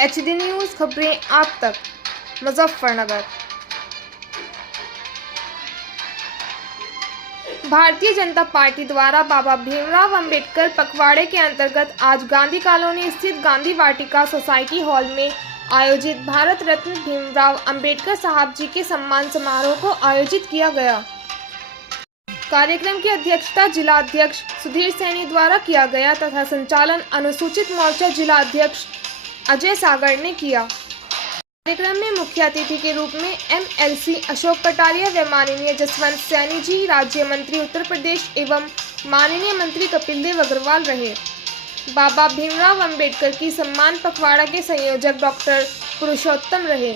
HD news खबरें आप तक। मुजफ्फरनगर। भारतीय जनता पार्टी द्वारा बाबा भीमराव अंबेडकर पखवाड़े के अंतर्गत आज गांधी कॉलोनी स्थित गांधी वाटिका सोसाइटी हॉल में आयोजित भारत रत्न भीमराव अंबेडकर साहब जी के सम्मान समारोह को आयोजित किया गया। कार्यक्रम की अध्यक्षता जिला अध्यक्ष सुधीर सैनी द्वारा किया गया तथा संचालन अनुसूचित मोर्चा जिला अध्यक्ष अजय सागर ने किया। कार्यक्रम में मुख्य अतिथि के रूप में MLC अशोक कटारिया व माननीय जसवंत सैनी जी, राज्य मंत्री उत्तर प्रदेश एवं माननीय मंत्री कपिल देव अग्रवाल रहे। बाबा भीमराव अंबेडकर की सम्मान पखवाड़ा के संयोजक डॉक्टर पुरुषोत्तम रहे।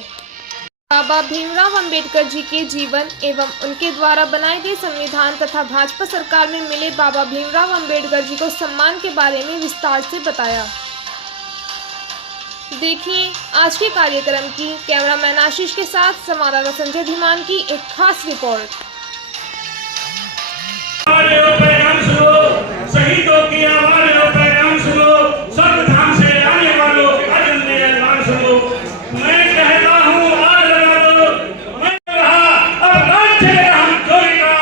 बाबा भीमराव अंबेडकर जी के जीवन एवं उनके द्वारा बनाए गए संविधान तथा भाजपा सरकार में मिले बाबा भीमराव अंबेडकर जी को सम्मान के बारे में विस्तार से बताया। देखिए आज के कार्यक्रम की कैमरामैन आशीष के साथ संवाददाता संजय धीमान की एक खास रिपोर्ट। शहीदों की आवाज़ पैगाम सुनो, सर्वधाम से आने वालों अजन्य ऐलान सुनो। मैं कहता हूँ आज लगा लो, मैं कहा अब राज चलेगा, हम चोरेगा,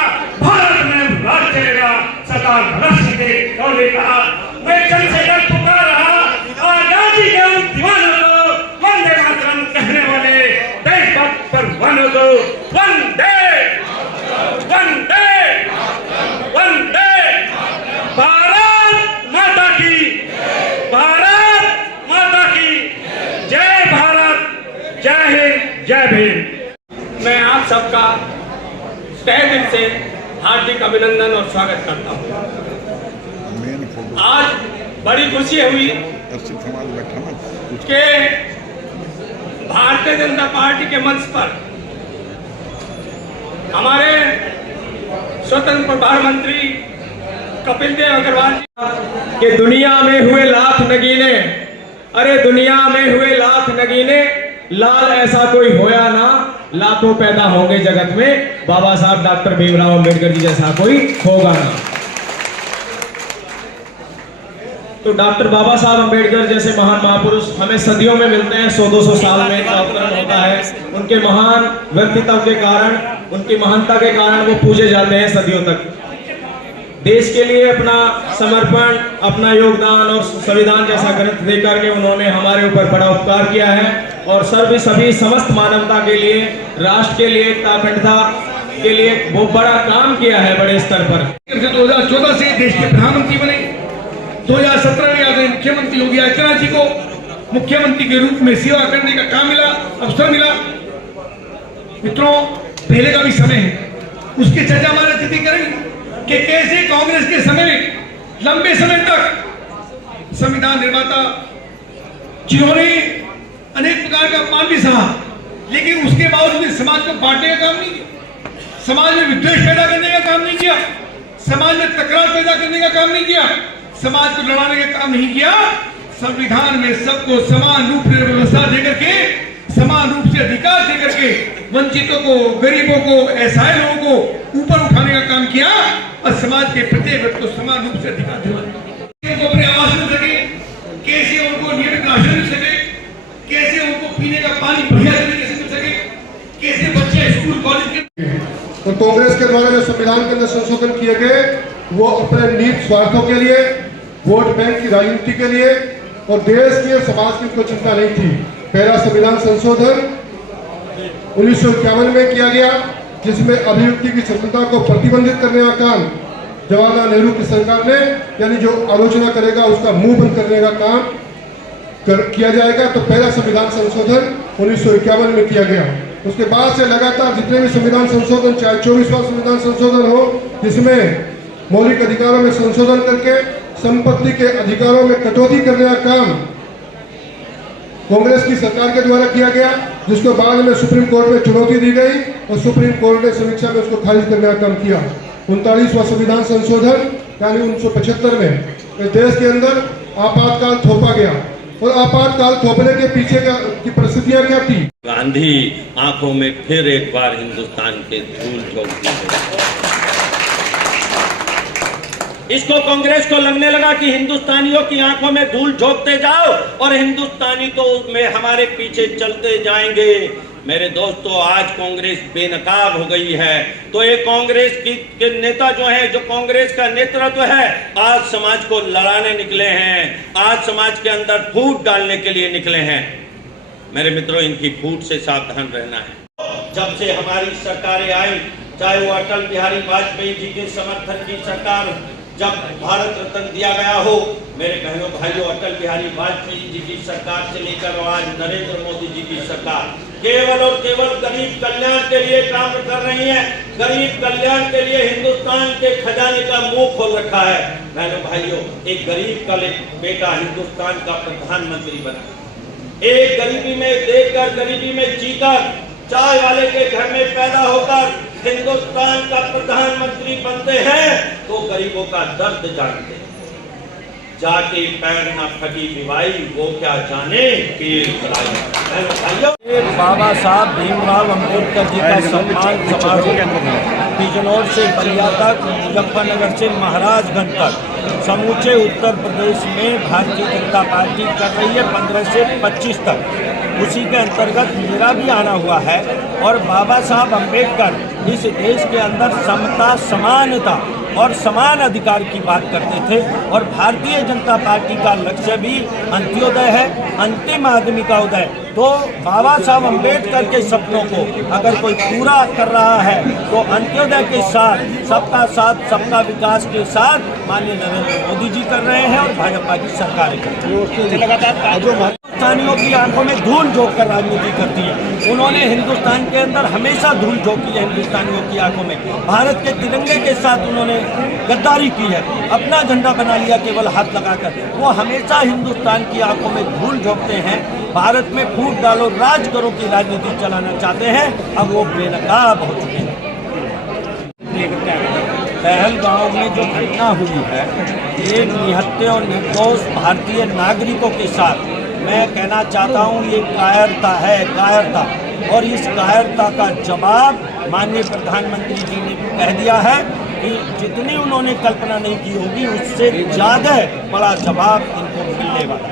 भारत में राज चलेगा, सरकार भ्रष्ट के दौरे कहा। मैं जन से जन पुकार रहा, आजादी के उन दीवानों को वंदे मातरम कहने वाले देशभक्त पर बनो दो। वंदे वंदे वंदे भारत माता की, भारत माता की जय, भारत जय हिंद जय भीम। मैं आप सबका तहे दिल से हार्दिक अभिनंदन और स्वागत करता हूँ। आज बड़ी खुशी हुई कि भारतीय जनता पार्टी के मंच पर हमारे स्वतंत्र प्रभार मंत्री कपिल देव अग्रवाल कि दुनिया में हुए लाख नगीने, अरे दुनिया में हुए लाख नगीने, लाल ऐसा कोई होया ना, लाखों पैदा होंगे जगत में, बाबा साहब डॉक्टर भीमराव अंबेडकर जी जैसा कोई होगा ना। तो डॉक्टर बाबा साहब अंबेडकर जैसे महान महापुरुष हमें सदियों में मिलते हैं, 100-200 साल में एक अवतरण होता है। उनके महान व्यक्तित्व के कारण, उनकी महानता के कारण वो पूजे जाते हैं सदियों तक। देश के लिए अपना समर्पण, अपना योगदान और संविधान जैसा ग्रंथ देकर के उन्होंने हमारे ऊपर बड़ा उपकार किया है और सभी समस्त मानवता के लिए, राष्ट्र के लिए, एकता अखंडता के लिए वो बड़ा काम किया है बड़े स्तर पर। 2014 से देश के प्रधानमंत्री बने, 2017 में आदरणीय मुख्यमंत्री योगी आदित्यनाथ जी को मुख्यमंत्री के रूप में सेवा करने का काम मिला, अवसर मिला। मित्रों, पहले का भी समय है, उसकी चर्चा हमारे अतिथि करेंगे कि कैसे कांग्रेस के समय में लंबे समय तक संविधान निर्माता जिन्होंने अनेक प्रकार का अपमान भी सहा, लेकिन उसके बावजूद समाज को बांटने का काम नहीं किया, समाज में विद्वेष पैदा करने का काम नहीं किया, समाज में तकरार पैदा करने का काम नहीं किया, समाज को लड़ाने का काम नहीं किया। संविधान में सबको समान रूप से व्यवस्था देकर के, समान रूप से अधिकार देकर के वंचितों को, गरीबों को, असहाय लोगों को ऊपर उठाने का काम किया और समाज के प्रत्येक व्यक्ति को समान रूप से अधिकार दिलाया। उनको अपने आवास मिल सके, कैसे उनको नियमित राशन मिल सके, कैसे उनको पीने का पानी बढ़िया तरीके से मिल सके, कैसे बच्चे स्कूल कॉलेज के। तो कांग्रेस के द्वारा जो संविधान के अंदर संशोधन किए गए वो अपने निहित स्वार्थों के लिए, वोट बैंक की राजनीति के लिए और देश की और समाज की कोई चिंता नहीं थी। पहला संविधान संशोधन 1951 में किया गया, जिसमें अभिव्यक्ति की स्वतंत्रता को प्रतिबंधित करने का काम जवाहरलाल नेहरू की सरकार ने, यानी जो आलोचना करेगा उसका मुंह बंद करने का काम किया जाएगा। तो पहला संविधान संशोधन 1951 में किया गया। उसके बाद से लगातार जितने भी संविधान संशोधन, चाहे 24वां संविधान संशोधन हो, जिसमें मौलिक अधिकारों में संशोधन करके संपत्ति के अधिकारों में कटौती करने का काम कांग्रेस की सरकार के द्वारा किया गया, जिसको बाद में सुप्रीम कोर्ट में चुनौती दी गई और सुप्रीम कोर्ट ने समीक्षा में उसको खारिज करने का काम किया। 39वां संविधान संशोधन यानी 1975 में इस देश के अंदर आपातकाल थोपा गया और आपातकाल थोपने के पीछे की परिस्थितियां क्या थी। गांधी आंखों में फिर एक बार हिंदुस्तान के धूल झोंक दी। इसको कांग्रेस को लगने लगा कि हिंदुस्तानियों की आंखों में धूल झोंकते जाओ और हिंदुस्तानी तो में हमारे पीछे चलते जाएंगे। मेरे दोस्तों, आज कांग्रेस बेनकाब हो गई है। तो ये कांग्रेस के नेता जो है, जो कांग्रेस का नेतृत्व है, आज समाज को लड़ाने निकले हैं, आज समाज के अंदर फूट डालने के लिए निकले हैं। मेरे मित्रों, इनकी फूट से सावधान रहना है। जब से हमारी सरकारें आई, चाहे वो अटल बिहारी वाजपेयी जी के समर्थन की सरकार, जब भारत रत्न दिया गया हो, मेरे बहनों भाइयों, अटल बिहारी वाजपेयी जी की सरकार से लेकर आज नरेंद्र मोदी जी की सरकार केवल और केवल गरीब कल्याण के लिए काम कर रही है। गरीब कल्याण के लिए हिंदुस्तान के खजाने का मुंह खोल रखा है। बहनों भाइयों, एक गरीब का बेटा हिंदुस्तान का प्रधानमंत्री बना, एक गरीबी में देखकर, गरीबी में जीकर, चाय वाले के घर में पैदा होकर हिंदुस्तान का प्रधानमंत्री बनते हैं तो गरीबों का दर्द जानते हैं। जाके पैर न फटी विवाई, वो क्या जाने पीर भाइयों। बाबा साहब भीमराव अंबेडकर जी का सम्मान समारोह बिजनौर से बलिया तक, मुजफ्फरनगर से महाराजगंज तक समूचे उत्तर प्रदेश में भारतीय जनता पार्टी कर रही है 15 से 25 तक। उसी के अंतर्गत मेरा भी आना हुआ है। और बाबा साहब अंबेडकर इस देश के अंदर समता, समानता और समान अधिकार की बात करते थे। और भारतीय जनता पार्टी का लक्ष्य भी अंत्योदय है, अंतिम आदमी का उदय। तो बाबा साहब अंबेडकर के सपनों को अगर कोई पूरा कर रहा है तो अंत्योदय के साथ, सबका साथ, सबका विकास के साथ माननीय नरेंद्र मोदी जी कर रहे हैं और भाजपा की सरकारें कर रही है। लगातार जो हिंदुस्तानियों की आंखों में धूल झोंक कर राजनीति करती है, उन्होंने हिंदुस्तान के अंदर हमेशा धूल झोंकी है। हिंदुस्तानियों की आंखों में भारत के तिरंगे के साथ उन्होंने गद्दारी की है, अपना झंडा बना लिया केवल हाथ लगाकर। वो हमेशा हिंदुस्तान की आंखों में धूल झोंकते हैं, भारत में फूट डालो, राज करो की राजनीति चलाना चाहते हैं। अब वो बेनकाब हो चुके हैं। पहलगांव में जो घटना हुई है, ये निहत्थे और निर्दोष भारतीय नागरिकों के साथ, मैं कहना चाहता हूँ, ये कायरता है, कायरता। और इस कायरता का जवाब माननीय प्रधानमंत्री जी ने कह दिया है कि जितनी उन्होंने कल्पना नहीं की होगी, उससे ज़्यादा बड़ा जवाब इनको मिलने वाला है।